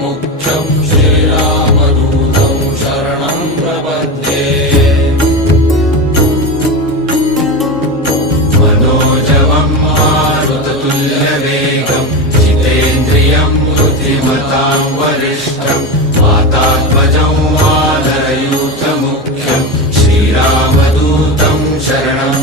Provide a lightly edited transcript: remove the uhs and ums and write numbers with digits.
मुख्यं श्रीरामदूतं शरणं प्रपद्ये। मनोजवं मारुततुल्यवेगं जितेन्द्रियं बुद्धिमतां वरिष्ठं वातात्मजं वानरयूथमुख्यं श्रीरामदूतं शरणं